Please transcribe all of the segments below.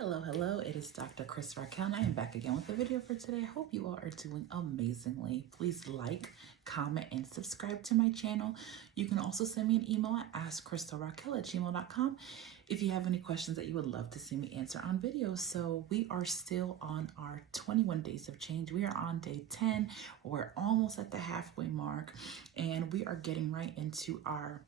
Hello, it is Dr. Chris Raquel, and I am back again with a video for today. I hope you all are doing amazingly. Please like, comment, and subscribe to my channel. You can also send me an email at askkrystalracquel@gmail.com if you have any questions that you would love to see me answer on video. So we are still on our 21 days of change. We are on day 10. We're almost at the halfway mark, and we are getting right into our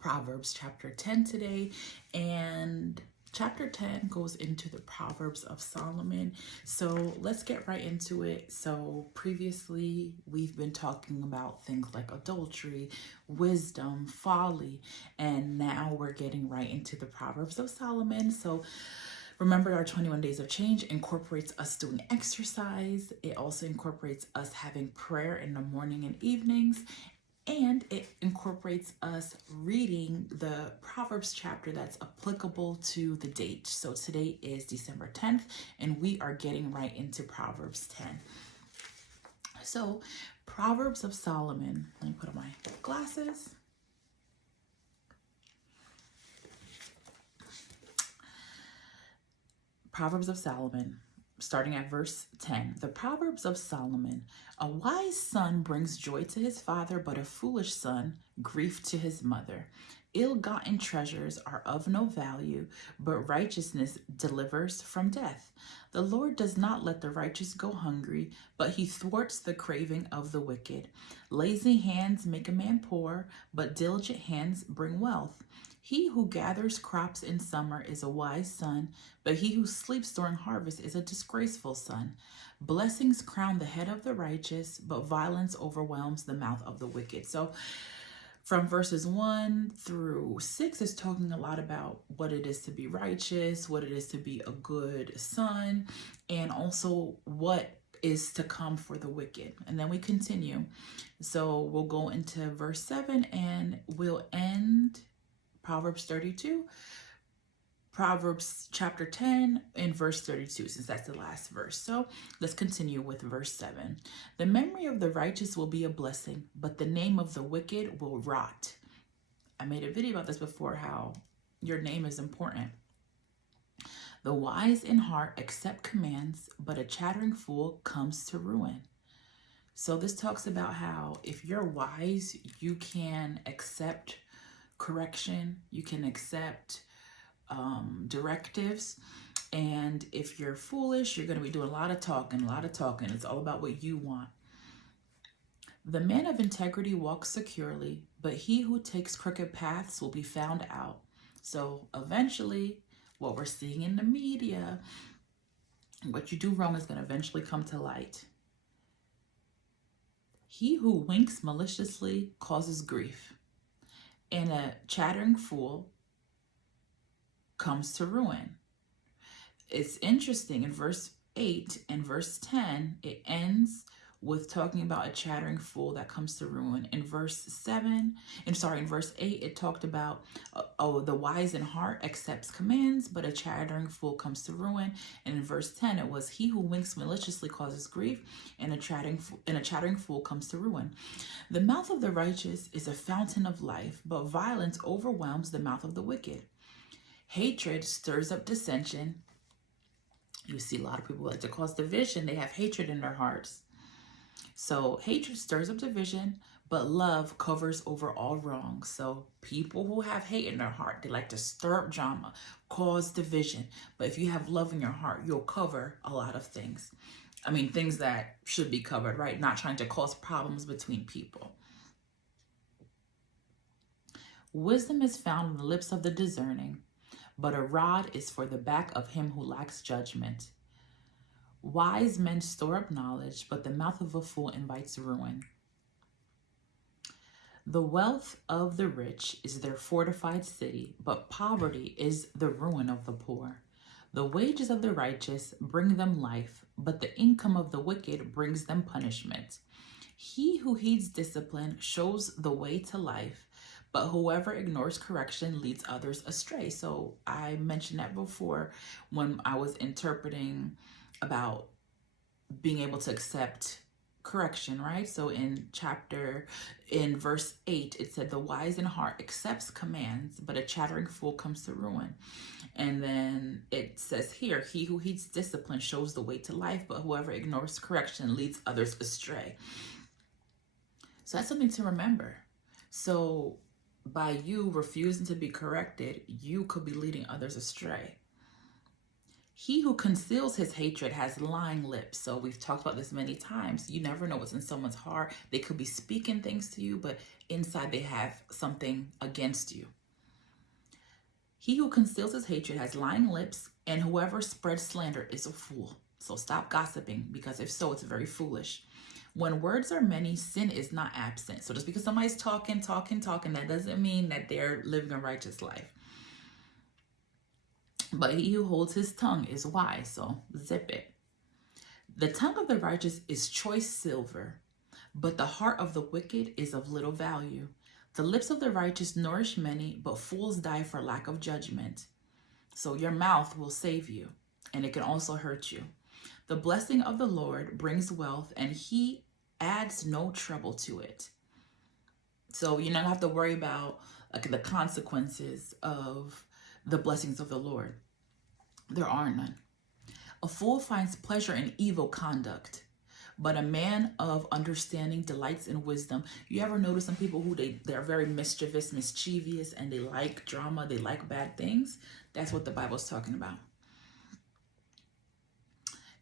Proverbs chapter 10 today. And chapter 10 goes into the Proverbs of Solomon. So let's get right into it. So previously, we've been talking about things like adultery, wisdom, folly, and now we're getting right into the Proverbs of Solomon. So remember, our 21 days of change incorporates us doing exercise. It also incorporates us having prayer in the morning and evenings. And it incorporates us reading the Proverbs chapter that's applicable to the date. So today is December 10th, and we are getting right into Proverbs 10. So Proverbs of Solomon, let me put on my glasses. Proverbs of Solomon, starting at verse 10. The Proverbs of Solomon. A wise son brings joy to his father, but a foolish son, grief to his mother. Ill-gotten treasures are of no value, but righteousness delivers from death. The Lord does not let the righteous go hungry, but he thwarts the craving of the wicked. Lazy hands make a man poor, but diligent hands bring wealth. He who gathers crops in summer is a wise son, but he who sleeps during harvest is a disgraceful son. Blessings crown the head of the righteous, but violence overwhelms the mouth of the wicked. So from verses 1 through 6 is talking a lot about what it is to be righteous, what it is to be a good son, and also what is to come for the wicked. And then we continue. So we'll go into verse 7 and we'll end Proverbs 32, Proverbs chapter 10 and verse 32, since that's the last verse. So let's continue with verse 7. The memory of the righteous will be a blessing, but the name of the wicked will rot. I made a video about this before, how your name is important. The wise in heart accept commands, but a chattering fool comes to ruin. So this talks about how if you're wise, you can accept correction, you can accept directives, and if you're foolish, you're going to be doing a lot of talking. It's all about what you want. The man of integrity walks securely, but he who takes crooked paths will be found out. So eventually, what we're seeing in the media, what you do wrong is going to eventually come to light. He who winks maliciously causes grief, and a chattering fool comes to ruin. It's interesting, in verse 8 and verse 10, it ends with talking about a chattering fool that comes to ruin. In verse 8, it talked about, the wise in heart accepts commands, but a chattering fool comes to ruin. And in verse 10, it was, he who winks maliciously causes grief, and a chattering fool comes to ruin. The mouth of the righteous is a fountain of life, but violence overwhelms the mouth of the wicked. Hatred stirs up dissension. You see a lot of people like to cause division. They have hatred in their hearts. So hatred stirs up division, but love covers over all wrong. So people who have hate in their heart, they like to stir up drama, cause division. But if you have love in your heart, you'll cover a lot of things. I mean, things that should be covered, right? Not trying to cause problems between people. Wisdom is found on the lips of the discerning, but a rod is for the back of him who lacks judgment. Wise men store up knowledge, but the mouth of a fool invites ruin. The wealth of the rich is their fortified city, but poverty is the ruin of the poor. The wages of the righteous bring them life, but the income of the wicked brings them punishment. He who heeds discipline shows the way to life, but whoever ignores correction leads others astray. So I mentioned that before when I was interpreting about being able to accept correction, right? So in verse 8, it said, the wise in heart accepts commands, but a chattering fool comes to ruin. And then it says here, he who heeds discipline shows the way to life, but whoever ignores correction leads others astray. So that's something to remember. So by you refusing to be corrected, you could be leading others astray. He who conceals his hatred has lying lips. So we've talked about this many times. You never know what's in someone's heart. They could be speaking things to you, but inside they have something against you. He who conceals his hatred has lying lips, and whoever spreads slander is a fool. So stop gossiping, because if so, it's very foolish. When words are many, sin is not absent. So just because somebody's talking, that doesn't mean that they're living a righteous life. But he who holds his tongue is wise, so zip it. The tongue of the righteous is choice silver, but the heart of the wicked is of little value. The lips of the righteous nourish many, but fools die for lack of judgment. So your mouth will save you, and it can also hurt you. The blessing of the Lord brings wealth, and he adds no trouble to it. So you don't have to worry about the consequences of the blessings of the Lord. There are none. A fool finds pleasure in evil conduct, but a man of understanding delights in wisdom. You ever notice some people who they're very mischievous, and they like drama, they like bad things? That's what the Bible's talking about.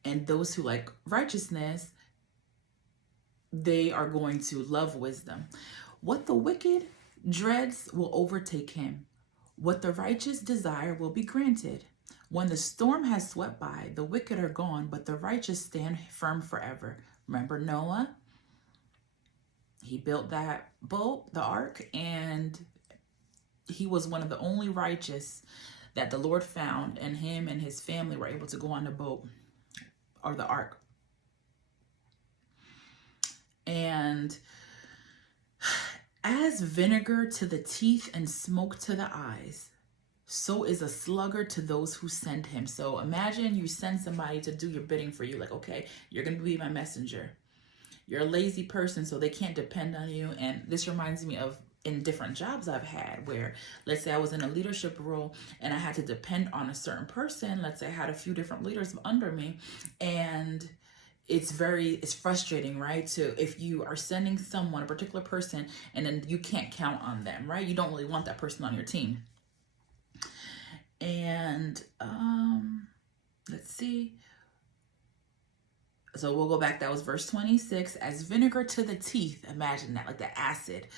And those who like righteousness, they are going to love wisdom. What the wicked dreads will overtake him. What the righteous desire will be granted. When the storm has swept by, the wicked are gone, but the righteous stand firm forever. Remember Noah? He built that boat, the ark, and he was one of the only righteous that the Lord found, and him and his family were able to go on the boat or the ark. And as vinegar to the teeth and smoke to the eyes, so is a sluggard to those who send him. So imagine you send somebody to do your bidding for you. Like, okay, you're going to be my messenger. You're a lazy person, so they can't depend on you. And this reminds me of in different jobs I've had where, let's say I was in a leadership role and I had to depend on a certain person. Let's say I had a few different leaders under me, and it's frustrating, right? So if you are sending someone, a particular person, and then you can't count on them, right? You don't really want that person on your team. And let's see. So we'll go back. That was verse 26. As vinegar to the teeth, imagine that, like the acid,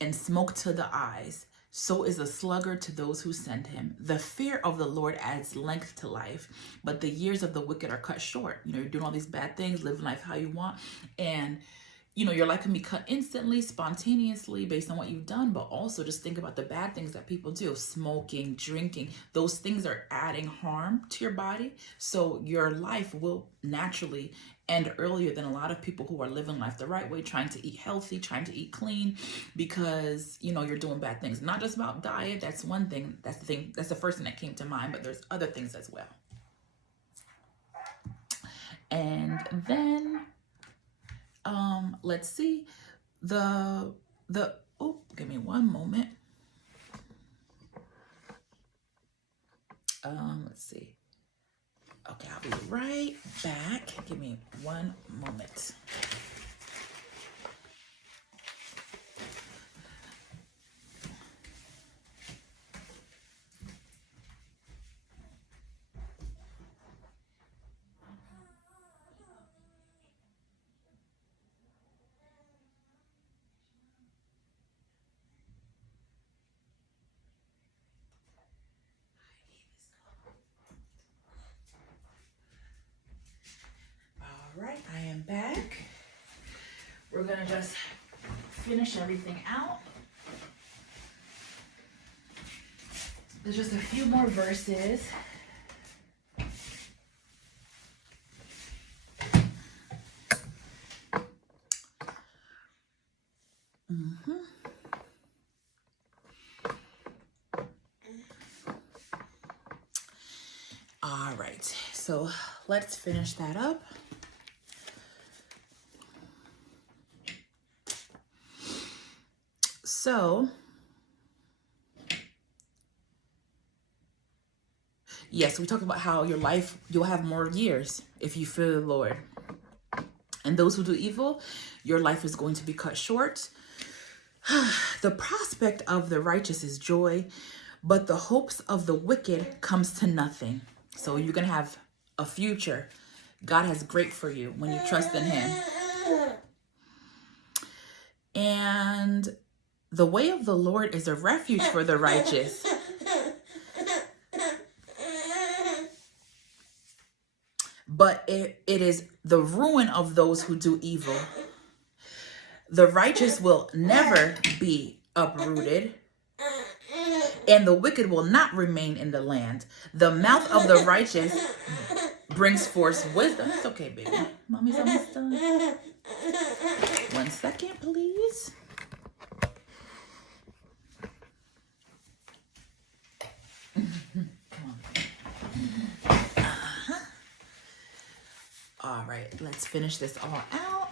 and smoke to the eyes, so is a sluggard to those who send him. The fear of the Lord adds length to life, but the years of the wicked are cut short. You're doing all these bad things, living life how you want, and your life can be cut instantly, spontaneously, based on what you've done. But also just think about the bad things that people do. Smoking, drinking, those things are adding harm to your body. So your life will naturally end earlier than a lot of people who are living life the right way, trying to eat healthy, trying to eat clean, because, you're doing bad things. Not just about diet. That's one thing. That's the thing. That's the first thing that came to mind, but there's other things as well. And then let's see, oh, give me one moment. Let's see. Okay, I'll be right back. Give me one moment. All right, I am back. We're gonna just finish everything out. There's just a few more verses. All right, so let's finish that up. So, yes, we talked about how your life, you'll have more years if you fear the Lord. And those who do evil, your life is going to be cut short. The prospect of the righteous is joy, but the hopes of the wicked comes to nothing. So you're going to have a future. God has great for you when you trust in him. And the way of the Lord is a refuge for the righteous. But it is the ruin of those who do evil. The righteous will never be uprooted, and the wicked will not remain in the land. The mouth of the righteous brings forth wisdom. It's okay, baby. Mommy's almost done. 1 second, please. Come on. All right, let's finish this all out.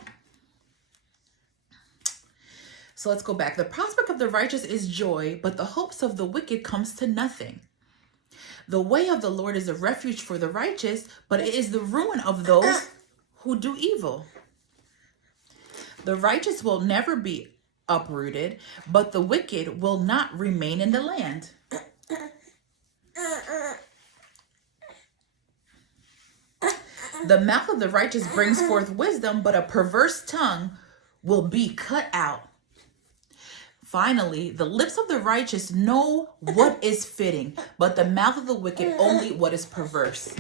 So let's go back. The prospect of the righteous is joy, but the hopes of the wicked comes to nothing. The way of the Lord is a refuge for the righteous, but it is the ruin of those who do evil. The righteous will never be uprooted, but the wicked will not remain in the land. The mouth of the righteous brings forth wisdom, but a perverse tongue will be cut out. Finally, the lips of the righteous know what is fitting, but the mouth of the wicked only what is perverse.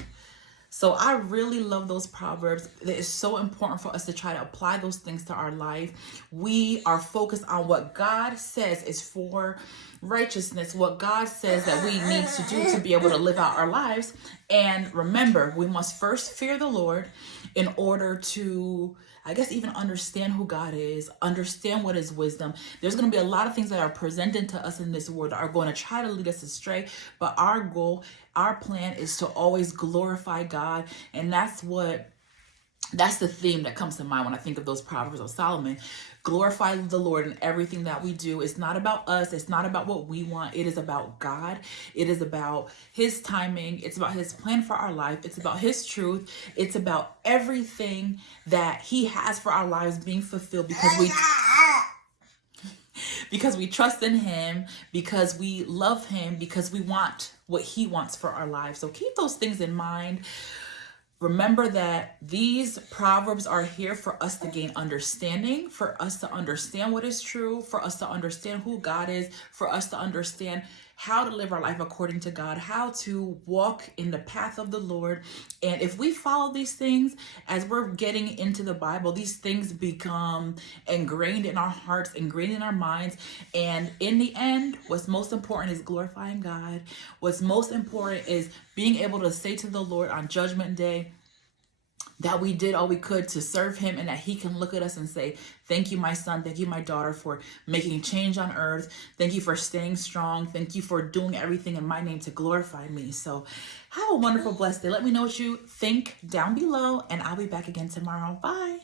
So I really love those Proverbs. It is so important for us to try to apply those things to our life. We are focused on what God says is for righteousness, what God says that we need to do to be able to live out our lives. And remember, we must first fear the Lord in order to, I guess, even understand who God is, understand what is wisdom. There's going to be a lot of things that are presented to us in this world that are going to try to lead us astray. But our goal, our plan is to always glorify God. And that's the theme that comes to mind when I think of those Proverbs of Solomon. Glorify the Lord in everything that we do. It's not about us. It's not about what we want. It is about God. It is about his timing. It's about his plan for our life. It's about his truth. It's about everything that he has for our lives being fulfilled because we trust in him, because we love him, because we want what he wants for our lives. So keep those things in mind. Remember that these Proverbs are here for us to gain understanding, for us to understand what is true, for us to understand who God is, for us to understand how to live our life according to God, how to walk in the path of the Lord. And if we follow these things, as we're getting into the Bible, these things become ingrained in our hearts, ingrained in our minds. And in the end, what's most important is glorifying God. What's most important is being able to say to the Lord on Judgment Day that we did all we could to serve him, and that he can look at us and say, thank you, my son. Thank you, my daughter, for making change on earth. Thank you for staying strong. Thank you for doing everything in my name to glorify me. So have a wonderful, blessed day. Let me know what you think down below, and I'll be back again tomorrow. Bye.